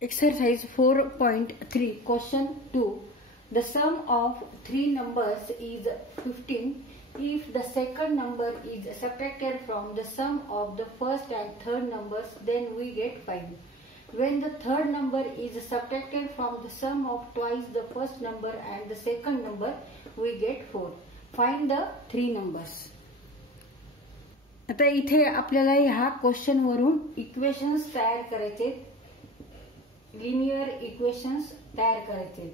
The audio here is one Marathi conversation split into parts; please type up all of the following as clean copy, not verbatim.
Exercise 4.3 question 2. The sum of three numbers is 15 if the second number is subtracted from the sum of the first and third numbers, then we get 5. When the third number is subtracted from the sum of twice the first number and the second number, we get 4. Find the three numbers. आता इथे आपल्याला ह्या क्वेश्चन वरून इक्वेशन्स तयार करायचे, लिनियर इक्वेशन्स तयार करायचे.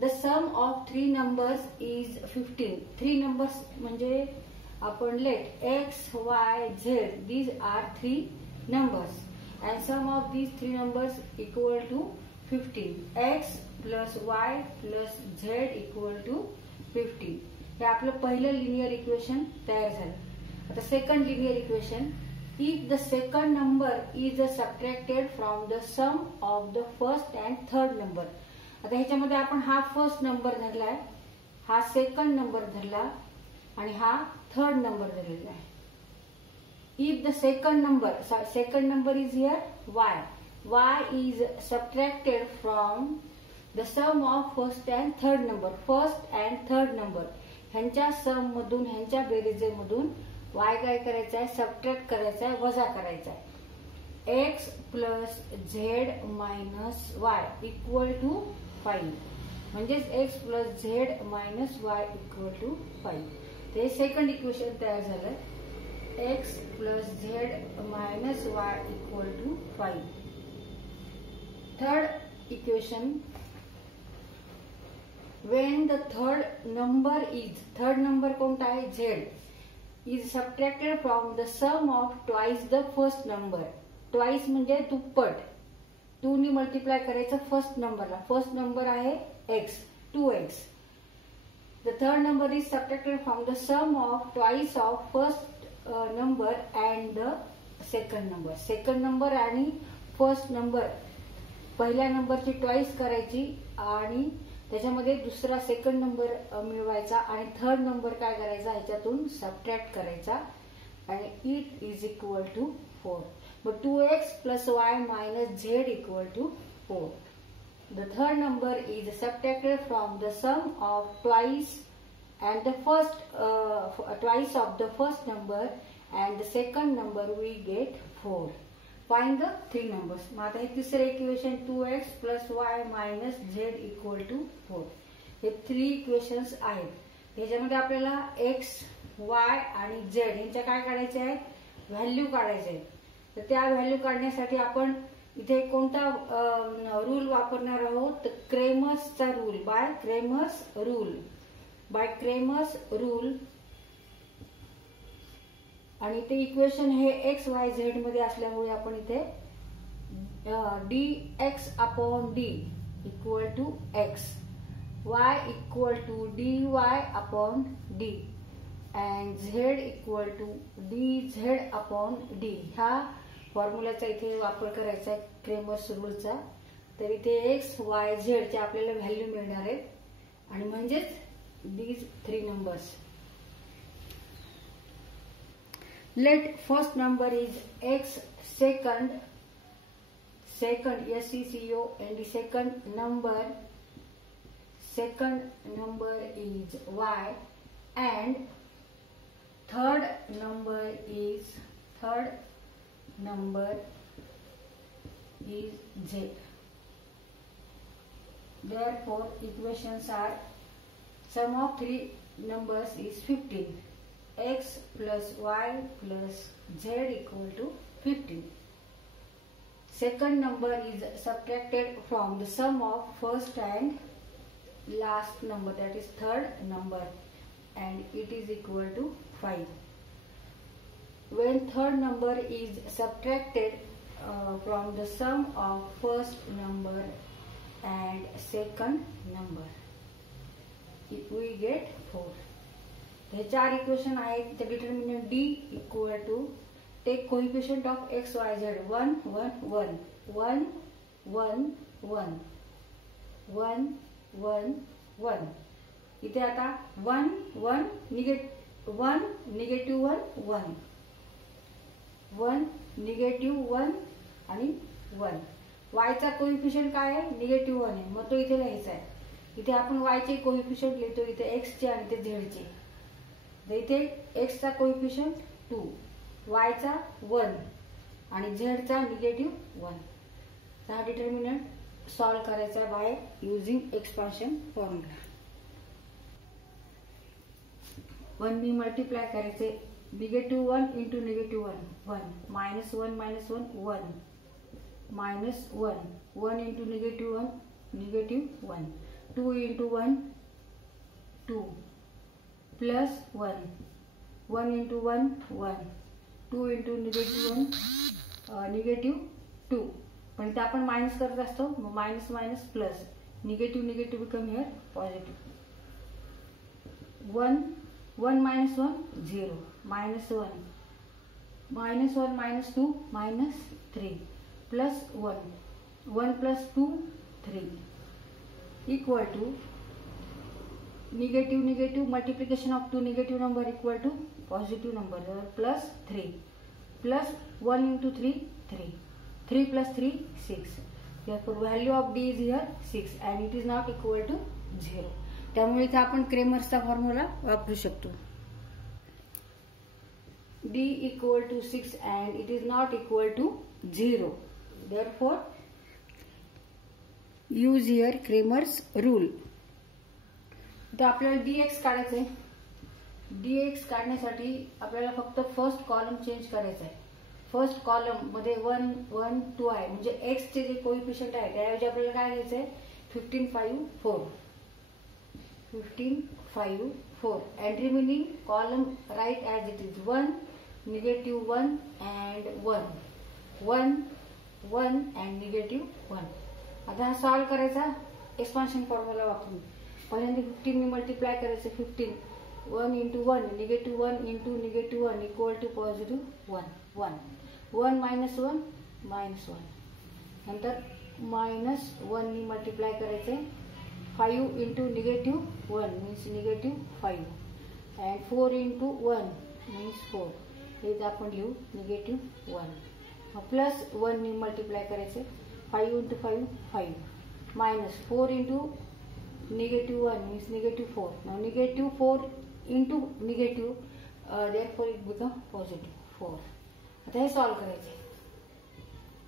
The sum of three numbers is 15. Three numbers म्हणजे आपण let x y z, these are three numbers and sum of these three numbers equal to 15. X plus y plus z equal to 15. हे आपलं पहिलं लिनियर इक्वेशन तयार झालं. आता second linear equation, if the second number is subtracted from the sum of the first and third number. आता ह्याच्यामध्ये आपण हा फर्स्ट नंबर धरलाय, हा सेकंड नंबर धरला आणि हा थर्ड नंबर धरलेला आहे. if the second number is here y is subtracted from the sum of first and third number, ह्यांच्या सम मधून, ह्यांच्या बेरीजेमधून y काय करायचा आहे, सबट्रॅक्ट करायचा आहे, वजा करायचा आहे. x plus z minus y equal to 5. म्हणजेच x plus z minus y equal to 5. ते सेकंड इक्वेशन तयार झालं. x plus z minus y equal to 5. Third equation, when the third number कोणता आहे, z, is subtracted from the sum of twice the first number. Twice म्हणजे दुप्पट, 2 नी मल्टिप्लाय करायचं फर्स्ट नंबरला. फर्स्ट नंबर आहे x, 2x. The third number is subtracted from the sum of twice of first number and the second number. Second number आणि फर्स्ट नंबर, पहिल्या नंबरची ट्वाइस करायची आणि त्याच्यामध्ये दुसरा सेकंड नंबर मिळवायचा आणि थर्ड नंबर काय करायचा, ह्याच्यातून सबट्रॅक्ट करायचा आणि इट इज इक्वल टू 4. मग 2x plus y minus z equal to 4. The third number is subtracted from the sum of twice and the twice of the first number and the second number, we get 4. Find the three numbers. मग आता हे तिसरे equation 2x plus y minus z equal to 4. हे थ्री इक्वेशन्स आहेत. ह्याच्यामध्ये आपल्याला x, y आणि z यांच्या काय काढायचे आहे, व्हॅल्यू काढायचे आहेत. तर त्या व्हॅल्यू काढण्यासाठी आपण इथे कोणता रूल वापरणार आहोत, तर क्रेमर्सचा रूल. Bye Cramer's rule. आणि ते इक्वेशन हे एक्स वाय झेड मध्ये असल्यामुळे आपण इथे dx upon d equal to x, y equal to dy upon d and z equal to dz upon d ह्या फॉर्म्युलाचा इथे वापर करायचा आहे, क्रेमर्स रूलचा. तर इथे एक्स वाय झेड चे आपल्याला व्हॅल्यू मिळणार आहेत आणि म्हणजेच these three numbers. Let first number is x, second SECOND, second number is y and third number is z. Therefore equations are, sum of three numbers is 15. x plus y plus z equal to 15. Second number is subtracted from the sum of first and last number, that is third number, and it is equal to 5. When third number is subtracted from the sum of first number and second number, we get 4. हे चार इक्वेशन आहेत. ते determinant d equal to take coefficient of x y z 1 1 1 1 1 1 1 1 1. इथे आता 1 1 निगेटिव्ह 1 निगेटिव्ह 1 1 1 निगेटिव्ह 1 आणि 1. वायचा कोइफिशियंट काय आहे, -1 आहे, मग तो इथे लिहायचा आहे. इथे आपण वायचे कोइफिशियंट लिहितो, इथे एक्सचे आणि इथे झेडचे. तर इथे एक्सचा कोइफिशियंट 2, वायचा 1 आणि झेडचा -1. हा डिटर्मिनंट सॉल्व करायचा by using expansion formula. 1 multiply करायचे, -1 into -1 1, -1 -1 1, -1 1 into -1 -1, 2 into 1 2, plus 1 1 into 1 1, 2 into -1 -2. पण इथे आपण मायनस करत असतो, minus minus plus, negative negative become here positive. 1 1 minus 1 0, minus 1 minus 2 minus 3, plus 1 1 plus 2 3, equal to negative negative multiplication of two negative number equal to positive number, plus 3, plus 1 into 3 3, 3 plus 3 6. Therefore value of D is here 6 and it is not equal to 0. त्यामुळे इथे आपण क्रेमर्सचा फॉर्म्युला वापरू शकतो. D equal to 6 and it is not equal to 0. Therefore use here Cramer's rule. तर आपल्याला dx काढायचं आहे. dx काढण्यासाठी आपल्याला फक्त फर्स्ट कॉलम चेंज करायचा आहे. फर्स्ट कॉलम मध्ये 1 1 2 आहे, म्हणजे x चे जे कोइफिशियंट आहे त्याऐवजी आपल्याला काय घ्यायचं आहे, 15 5 4, 15 5 4, and remaining column write as it is, 1 -1 and 1 1 1 and -1. आता हा सॉल्व करायचा एक्सपान्शन फॉर्म्युला वापरून. पहिल्यांदा 15 ने मल्टिप्लाय करायचं, 15 1 into 1 -1 into -1 equal to positive 1 1 1 minus 1 minus 1. नंतर -1 ने मल्टिप्लाय करायचे, 5 into -1 means -5 and 4 into 1 means 4. हे आपण लिहू -1. प्लस 1 ने मल्टिप्लाय करायचे, 5 into 5 5, minus 4 into -1 means -4. Now -4 into negative, therefore it become positive 4. आता हे सॉल्व करायचे.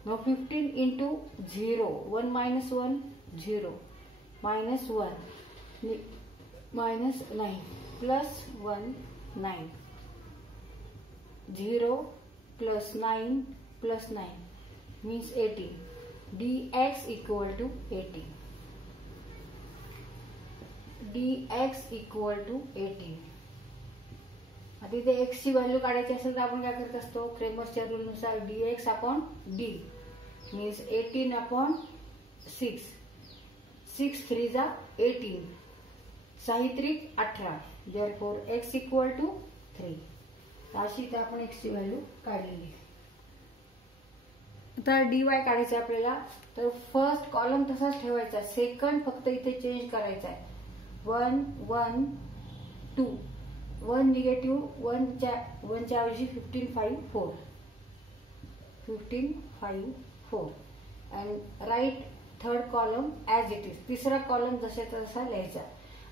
Now 15 into 0, 1 minus 1 0, minus 1 minus 9 plus 1 9, 0 plus 9 plus 9 means 18. dx equal to 18. dx equal to 18. आता इथे x ची व्हॅल्यू काढायची असेल तर आपण काय करत असतो, क्रेमर्सच्या रूल नुसार dx upon d means 18 upon 6, 6 3 जा 18, 6 3 18. therefore x equal to 3. अशी इथे आपण x ची व्हॅल्यू काढलेली. आता dy काढायचं आपल्याला, तर फर्स्ट कॉलम तसाच ठेवायचा, सेकंड फक्त इथे चेंज करायचा आहे. 1 1 2, 1 निगेटिव्ह 1 च्या ऐवजी 15 5 4, 15 5 4 and write third column as it is. तिसरा कॉलम जशाचा तसा लिहायचा.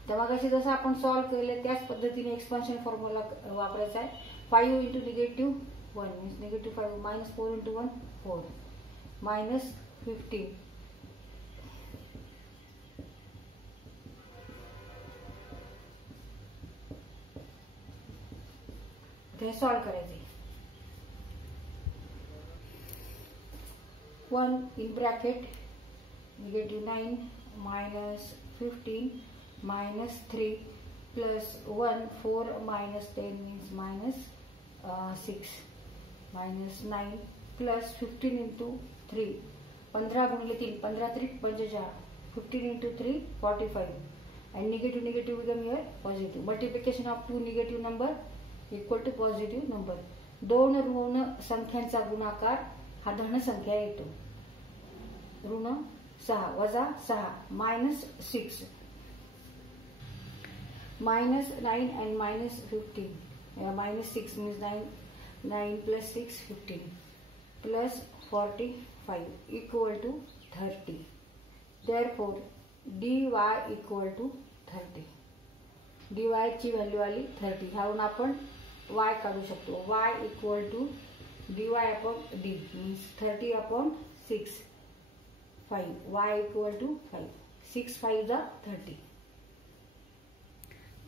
तर मग अशी जसं आपण सॉल्व केलं त्याच पद्धतीने एक्सपान्शन फॉर्म्युला वापरायचा आहे. 5 into -1 means -5, minus 4 into 1 4, minus 15 ते सॉल्व करायचे. 1 in bracket -9 minus 15 minus 3 plus 1 4 minus 10 means minus 6 minus 9 plus 15 into 3, 15 गुणिले 3 15 3 45, 15 into 3 45 and negative negative become here positive. multiplication of two negative number equal to positive number. दोन ऋण संख्यांचा गुणाकार हा धन संख्या येतो. ऋण 6 वजा 6 minus 6, minus 9 and minus 15, minus 6 means 9 plus 6 15 plus 45 equal to 30. Therefore dy equal to 30. dy ची व्हॅल्यू आली 30. ह्यावरून आपण y काढू शकतो. y equal to dy upon d means 30 upon 6 5. y equal to 5. 6 5 जा 30.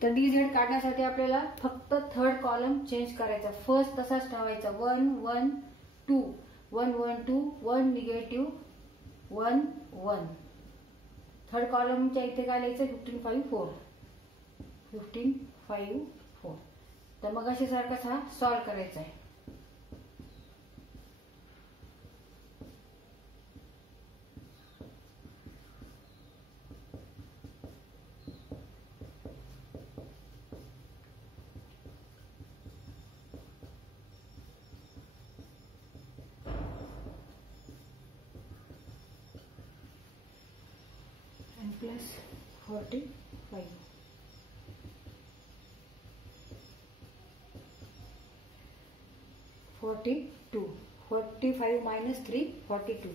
तर dz काढण्यासाठी आपल्याला फक्त थर्ड कॉलम चेंज करायचा. फर्स्ट तसाच ठेवायचा 1 1 2 1 1 2 1 निगेटिव्ह 1 1. थर्ड कॉलमच्या इथे काय लिहायचं 15 5 4 15 5 4. तर मग अशा सारखाच हा सॉल्व करायचा आहे. Plus 45 42 45 minus 3 42.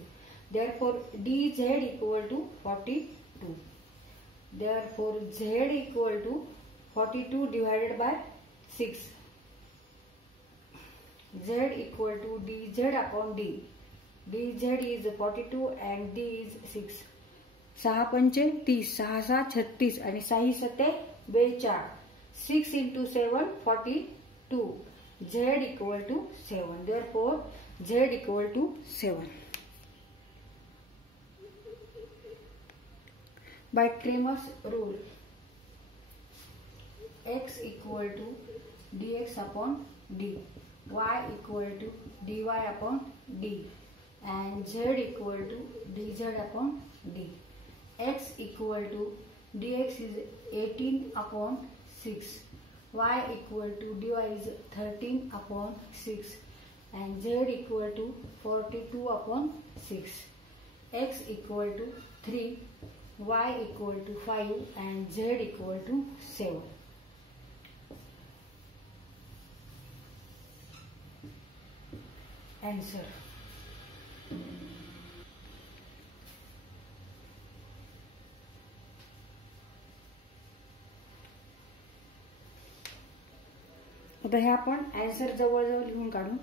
Therefore dz equal to 42. Therefore z equal to 42 divided by 6. Z equal to dz upon d. dz is 42 and d is 6. 6 पंचे 30, 6 6 36 आणि 6 सते 42. 6 into 7 42. Z equal to 7. Therefore Z equal to 7. By Cramer's rule, x equal to dx upon d, y equal to dy upon d, and z equal to dz upon d. X equal to dx is 18 upon 6. Y equal to dy is 13 upon 6 and z equal to 42 upon 6. X equal to 3, y equal to 5 and z equal to 7. Answer. आता हे आपण आन्सर जवळजवळ लिहून काढू.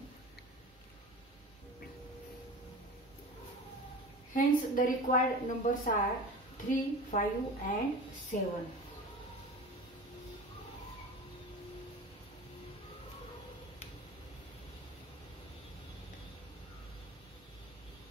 Hence the required numbers are 3, 5 and 7.